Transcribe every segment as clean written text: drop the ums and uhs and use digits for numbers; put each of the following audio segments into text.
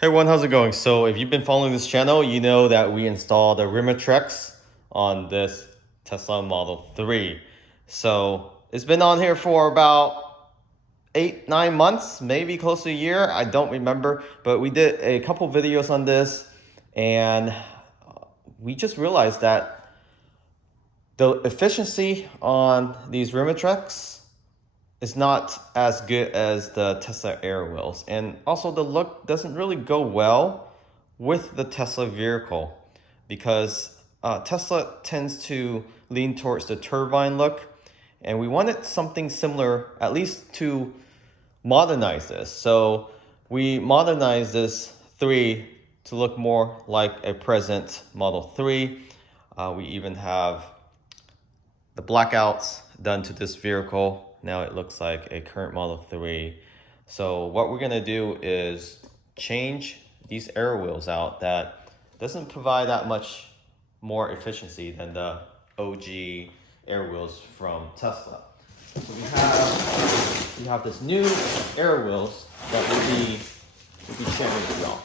Hey everyone, how's it going? So if you've been following this channel, you know that we installed the Rimatrix on this Tesla Model 3. So it's been on here for about 8-9 months, maybe close to a year. I don't remember, but we did a couple videos on this and we just realized that the efficiency on these Rimatrix is not as good as the Tesla Aero wheels. And also the look doesn't really go well with the Tesla vehicle because Tesla tends to lean towards the turbine look. And we wanted something similar, at least to modernize this. So we modernized this 3 to look more like a present Model 3. We even have the blackouts done to this vehicle. Now it looks like a current Model 3. So what we're gonna do is change these Aero wheels out that doesn't provide that much more efficiency than the OG Aero wheels from Tesla. So we have this new Aero wheels that we'll be sharing with y'all.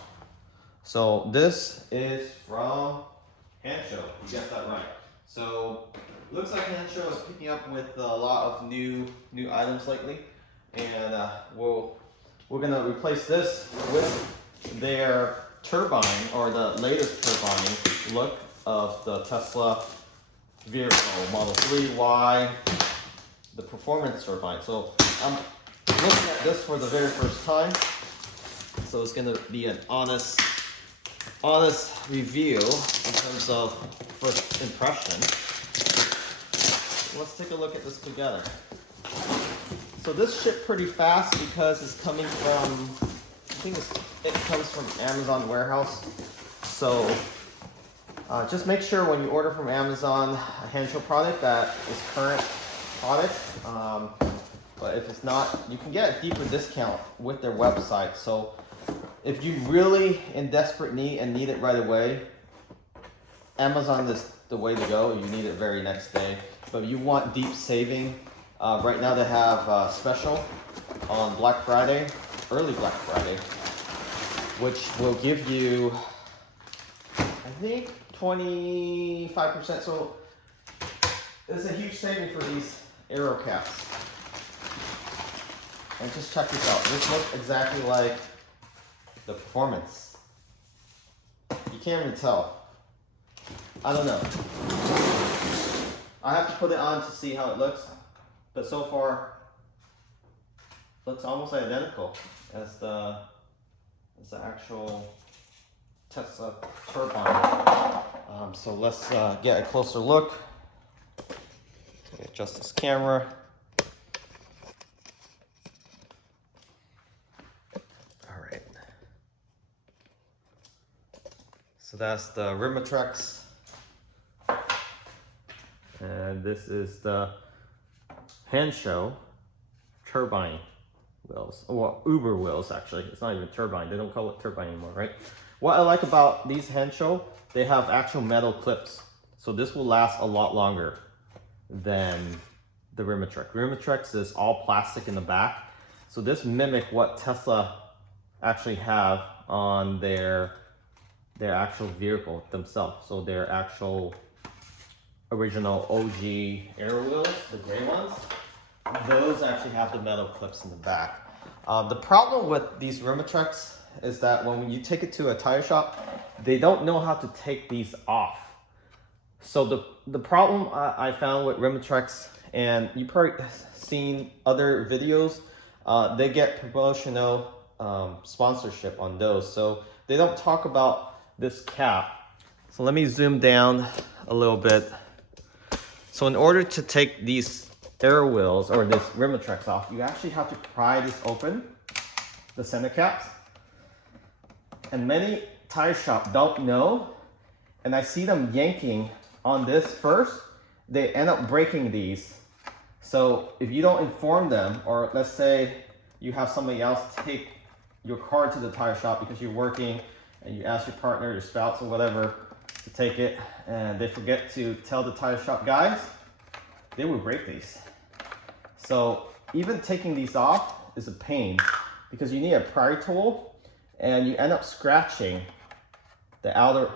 So this is from Hansshow. You guessed that right. So looks like Hansshow is picking up with a lot of new items lately, and we're gonna replace this with their turbine, or the latest turbine look of the Tesla vehicle Model 3Y, the performance turbine. So I'm looking at this for the very first time, so it's gonna be an honest review in terms of first impression. Let's take a look at this together. So this shipped pretty fast because it's coming from, it comes from Amazon warehouse. So just make sure when you order from Amazon a Hansshow product that is current product. But if it's not, you can get a deeper discount with their website. So if you really in desperate need and need it right away, Amazon is the way to go. You need it very next day. But if you want deep saving, right now they have a special on Black Friday, early Black Friday, which will give you, I think, 25%. So it's a huge saving for these Aero caps. And just check this out. This looks exactly like the performance. You can't even tell. I don't know. I have to put it on to see how it looks, but so far looks almost identical as the actual Tesla turbine. So let's get a closer look. Adjust this camera. All right. So that's the Rimatrix. And this is the Hansshow turbine wheels, or Uber wheels actually. It's not even turbine, they don't call it turbine anymore, right? What I like about these Hansshow, they have actual metal clips. So this will last a lot longer than the Rimatrix. Rimatrix is all plastic in the back. So this mimic what Tesla actually have on their actual vehicle themselves. So their actual original OG Aero wheels, the gray ones, those actually have the metal clips in the back. The problem with these Rimatrix is that when you take it to a tire shop, they don't know how to take these off. So the problem I found with Rimatrix, and you've probably seen other videos, they get promotional sponsorship on those. So they don't talk about this cap. So let me zoom down a little bit. So in order to take these Aero wheels or this Rimatrix off, you actually have to pry this open, the center caps. And many tire shops don't know, and I see them yanking on this first, they end up breaking these. So if you don't inform them, or let's say you have somebody else take your car to the tire shop because you're working and you ask your partner, your spouse or whatever to take it, and they forget to tell the tire shop guys, they will break these. So even taking these off is a pain because you need a pry tool, and you end up scratching the outer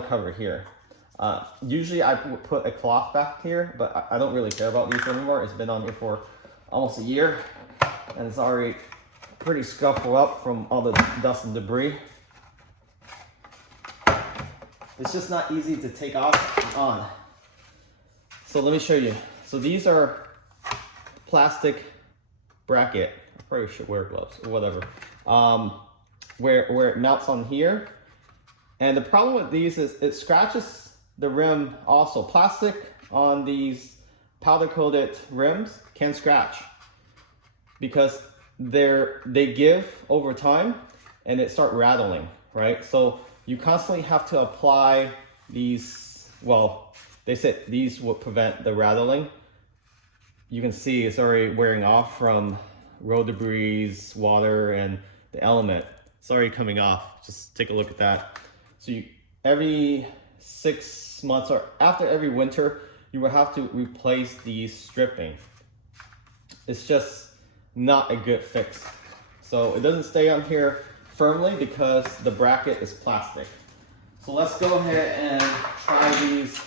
cover here. Usually I would put a cloth back here, but I don't really care about these anymore. It's been on here for almost a year, and it's already pretty scuffled up from all the dust and debris. It's just not easy to take off and on. So let me show you. So these are plastic bracket. I probably should wear gloves or whatever. Where it mounts on here. And the problem with these is it scratches the rim also. Plastic on these powder coated rims can scratch because they give over time and it start rattling, right? So you constantly have to apply these, well, they said these would prevent the rattling. You can see it's already wearing off from road debris, water, and the element. It's already coming off. Just take a look at that. So every 6 months or after every winter, you will have to replace these stripping. It's just not a good fix. So it doesn't stay on here firmly because the bracket is plastic. So let's go ahead and try these.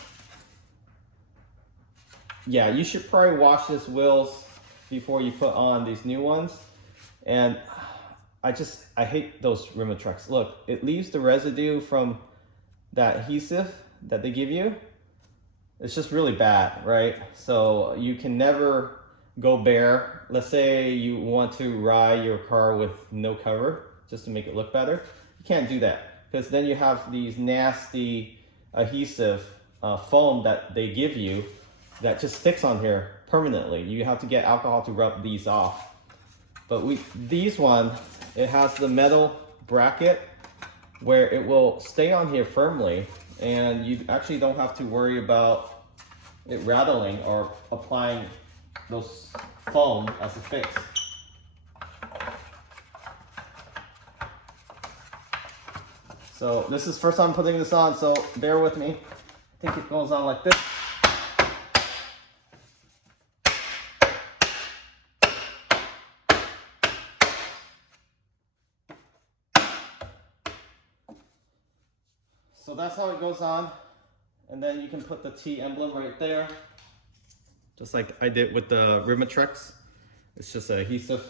Yeah, you should probably wash these wheels before you put on these new ones. And I hate those Rimatrex. Look, it leaves the residue from that adhesive that they give you. It's just really bad, right? So you can never go bare. Let's say you want to ride your car with no cover just to make it look better. You can't do that because then you have these nasty adhesive foam that they give you that just sticks on here permanently. You have to get alcohol to rub these off. But these one, it has the metal bracket where it will stay on here firmly, and you actually don't have to worry about it rattling or applying those foam as a fix. So this is first time putting this on, so bear with me. I think it goes on like this. So that's how it goes on. And then you can put the T emblem right there. Just like I did with the Rimatrex. It's just an adhesive.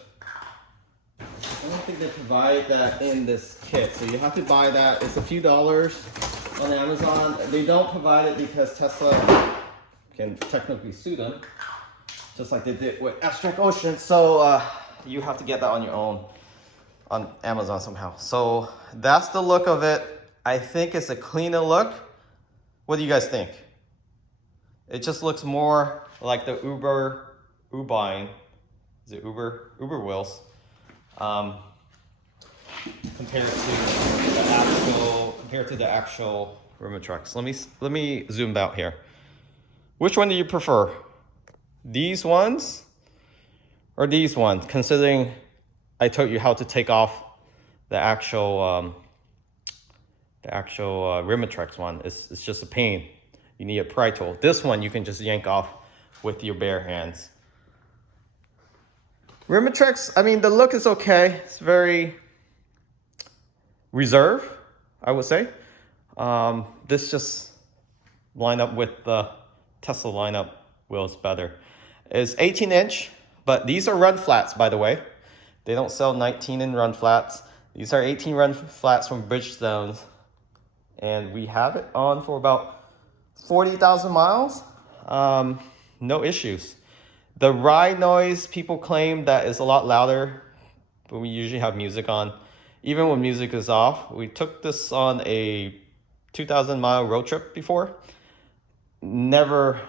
I don't think they provide that in this kit. So you have to buy that. It's a few dollars on Amazon. They don't provide it because Tesla can technically sue them. Just like they did with Abstract Ocean. So you have to get that on your own on Amazon somehow. So that's the look of it. I think it's a cleaner look. What do you guys think? It just looks more like the Ubine, is it Uber wheels, compared to the actual Rimatrex. Let me zoom out here. Which one do you prefer? These ones or these ones? Considering I told you how to take off the actual Rimatrex one. It's just a pain. You need a pry tool. This one you can just yank off with your bare hands. Rimatrex, I mean, the look is okay. It's very reserved, I would say. This just line up with the Tesla lineup wheels better. It's 18-inch, but these are run flats, by the way. They don't sell 19-inch run flats. These are 18 run flats from Bridgestone. And we have it on for about 40,000 miles. No issues. The ride noise, people claim that is a lot louder, but we usually have music on. Even when music is off, we took this on a 2,000-mile road trip before. Never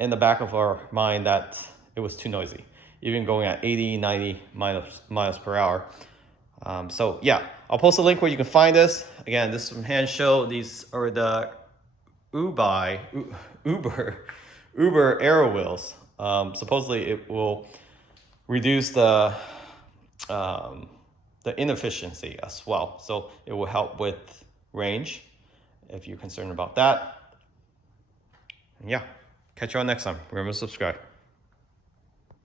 in the back of our mind that it was too noisy, even going at 80, 90 miles per hour. So yeah, I'll post a link where you can find this. Again, this is from Hansshow. These are the Uber Aero wheels. Supposedly it will reduce the inefficiency as well. So it will help with range if you're concerned about that. And yeah, catch you on next time. Remember to subscribe.